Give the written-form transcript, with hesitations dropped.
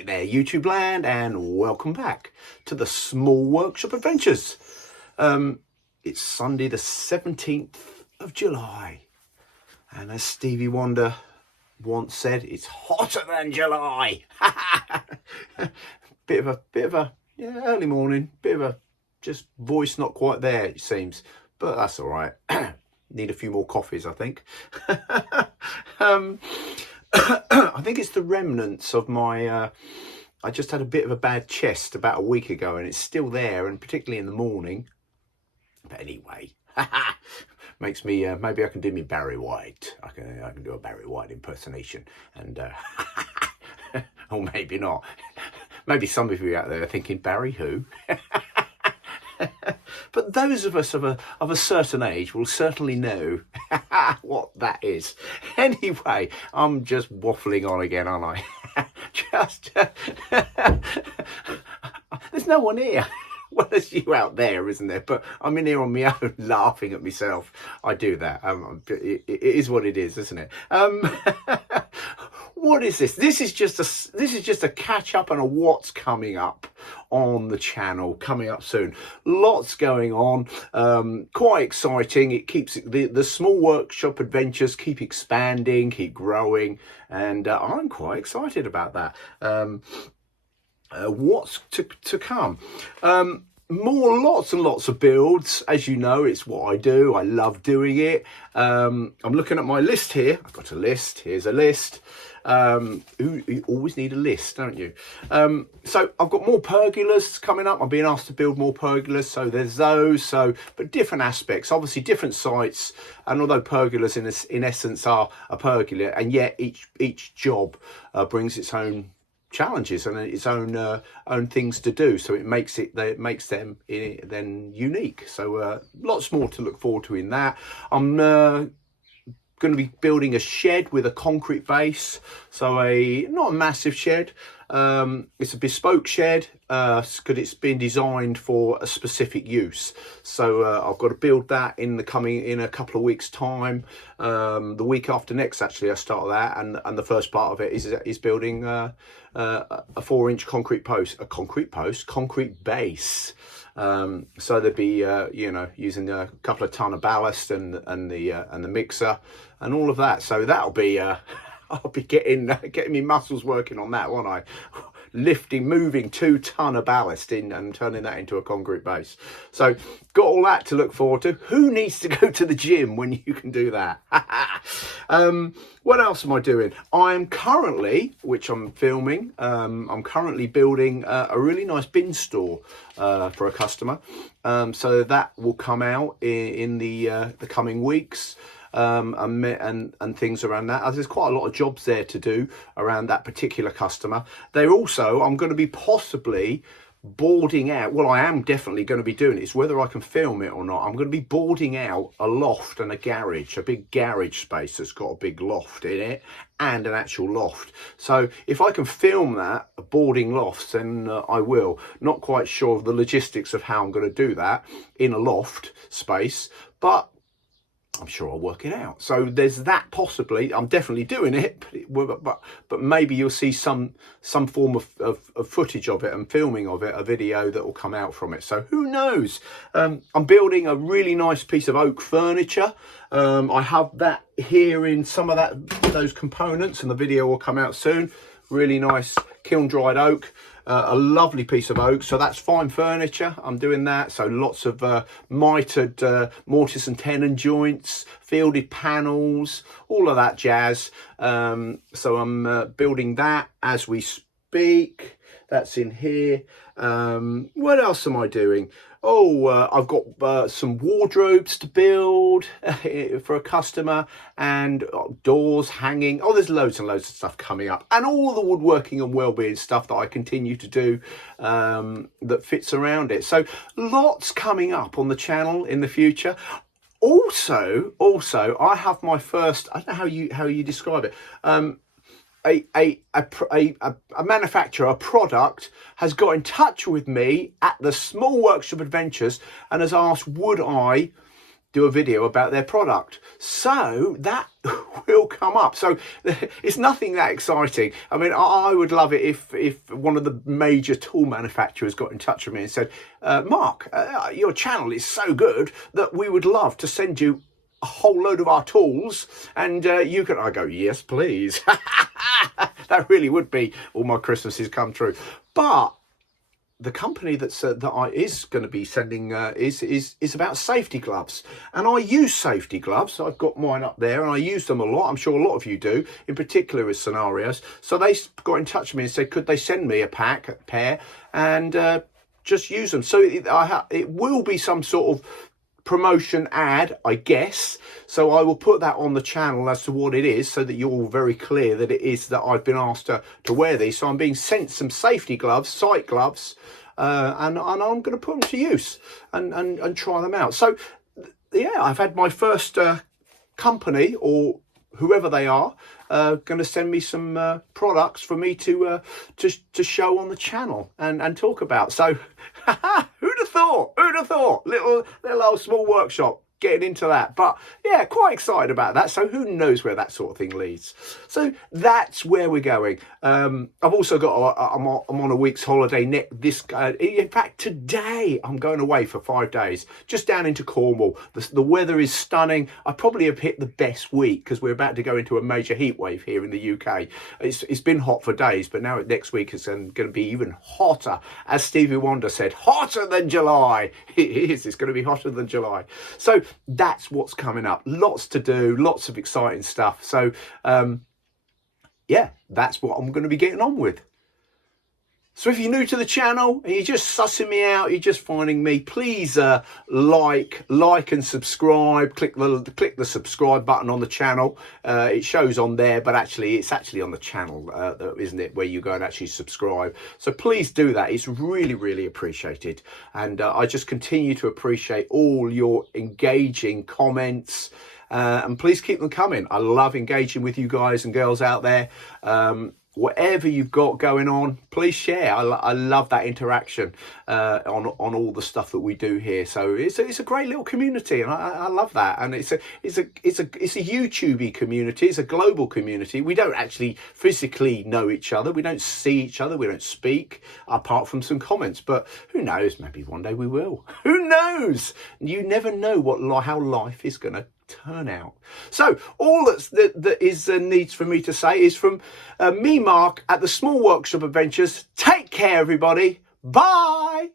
Hello there, YouTube land, and welcome back to the Small Workshop Adventures. It's Sunday the 17th of July, and as Stevie Wonder once said, it's hotter than July. bit of a early morning, bit of a just voice not quite there, it seems, but that's all right. Need a few more coffees, I think. I think it's the remnants of my I just had a bit of a bad chest about a week ago, and it's still there, and particularly in the morning. But anyway, makes me maybe I can do me Barry White. I can do a Barry White impersonation, and or maybe not. Maybe some of you out there are thinking, Barry who? But those of us of a certain age will certainly know what that is. Anyway, I'm just waffling on again, aren't I? There's no one here. Well, there's you out there, isn't there? But I'm in here on my own, laughing at myself. I do that. It is what it is, isn't it? What is this? This is just a catch up and a what's coming up on the channel, coming up soon. Lots going on. Quite exciting. It keeps the Small Workshop Adventures keep expanding, keep growing, and I'm quite excited about that. What's to come? Lots and lots of builds. As you know, it's what I do. I love doing it. I'm looking at my list here. I've got a list. Here's a list. You always need a list, don't you? So I've got more pergolas coming up. I'm being asked to build more pergolas, so there's those. But different aspects, obviously different sites. And although pergolas in essence are a pergola, and yet each job brings its own challenges and its own things to do, so it makes them then unique. So lots more to look forward to in that. I'm going to be building a shed with a concrete base, so not a massive shed. It's a bespoke shed because it's been designed for a specific use. So I've got to build that in a couple of weeks' time. The week after next, actually, I start that, and the first part of it is building a 4-inch concrete base. So there'd be using a couple of ton of ballast and the mixer and all of that. So that'll be I'll be getting my muscles working on that, won't I? Moving 2 ton of ballast in and turning that into a concrete base. So got all that to look forward to. Who needs to go to the gym when you can do that? What else am I doing? I'm currently, which I'm filming, I'm currently building a really nice bin store for a customer. So that will come out in the coming weeks. And things around that. There's quite a lot of jobs there to do around that particular customer. I'm going to be possibly boarding out, well, I am definitely going to be doing it. It's whether I can film it or not. I'm going to be boarding out a loft and a garage, a big garage space that's got a big loft in it and an actual loft. So if I can film that, boarding lofts, then I will. Not quite sure of the logistics of how I'm going to do that in a loft space, but I'm sure I'll work it out. So there's that possibly. I'm definitely doing it, but maybe you'll see some form of footage of it and filming of it, a video that will come out from it. So who knows? I'm building a really nice piece of oak furniture. I have that here in some of those components, and the video will come out soon. Really nice kiln dried oak. A lovely piece of oak, so that's fine furniture. I'm doing that, so lots of mitered mortise and tenon joints, fielded panels, all of that jazz. So I'm building that as we speak. That's in here. What else am I doing? I've got some wardrobes to build for a customer, and doors hanging. There's loads and loads of stuff coming up, and all the woodworking and wellbeing stuff that I continue to do that fits around it. So lots coming up on the channel in the future. Also, I have my first, I don't know how you describe it. A manufacturer, a product, has got in touch with me at the Small Workshop Adventures and has asked, would I do a video about their product. So that will come up. So it's nothing that exciting. I mean, I would love it if one of the major tool manufacturers got in touch with me and said, Mark, your channel is so good that we would love to send you a whole load of our tools, and you can. I go, yes, please. That really would be all my Christmases come true. But the company is going to be sending is about safety gloves, and I use safety gloves. I've got mine up there, and I use them a lot. I'm sure a lot of you do, in particular with scenarios. So they got in touch with me and said, could they send me a pair, and just use them. So it will be some sort of promotion ad, I guess. So I will put that on the channel as to what it is, so that you're all very clear that it is that I've been asked to wear these. So I'm being sent some safety gloves, sight gloves, and I'm going to put them to use and try them out. So yeah, I've had my first company, or whoever they are, going to send me some products for me to show on the channel and talk about. So who'd have thought? Who'd have thought? Little old small workshop getting into that. But yeah, quite excited about that. So who knows where that sort of thing leads. So that's where we're going. I've also got I'm on a week's holiday in fact today I'm going away for 5 days, just down into Cornwall. The weather is stunning. I probably have hit the best week, because we're about to go into a major heat wave here in the UK. It's been hot for days, but now next week is going to be even hotter. As Stevie Wonder said, hotter than July. It is. It's going to be hotter than July. So that's what's coming up. Lots to do, lots of exciting stuff. So yeah, that's what I'm going to be getting on with. So if you're new to the channel and you're just sussing me out, you're just finding me, please like and subscribe. Click the subscribe button on the channel. It shows on there, but it's actually on the channel, isn't it, where you go and actually subscribe. So please do that. It's really, really appreciated. And I just continue to appreciate all your engaging comments. And please keep them coming. I love engaging with you guys and girls out there. Whatever you've got going on, please share. I love that interaction on all the stuff that we do here. So it's a great little community, and I love that. And it's a YouTubey community. It's a global community. We don't actually physically know each other. We don't see each other. We don't speak, apart from some comments. But who knows? Maybe one day we will. Who knows? You never know how life is going to turn out. So all that is needs for me to say is from me, Mark, at the Small Workshop Adventures. Take care, everybody. Bye.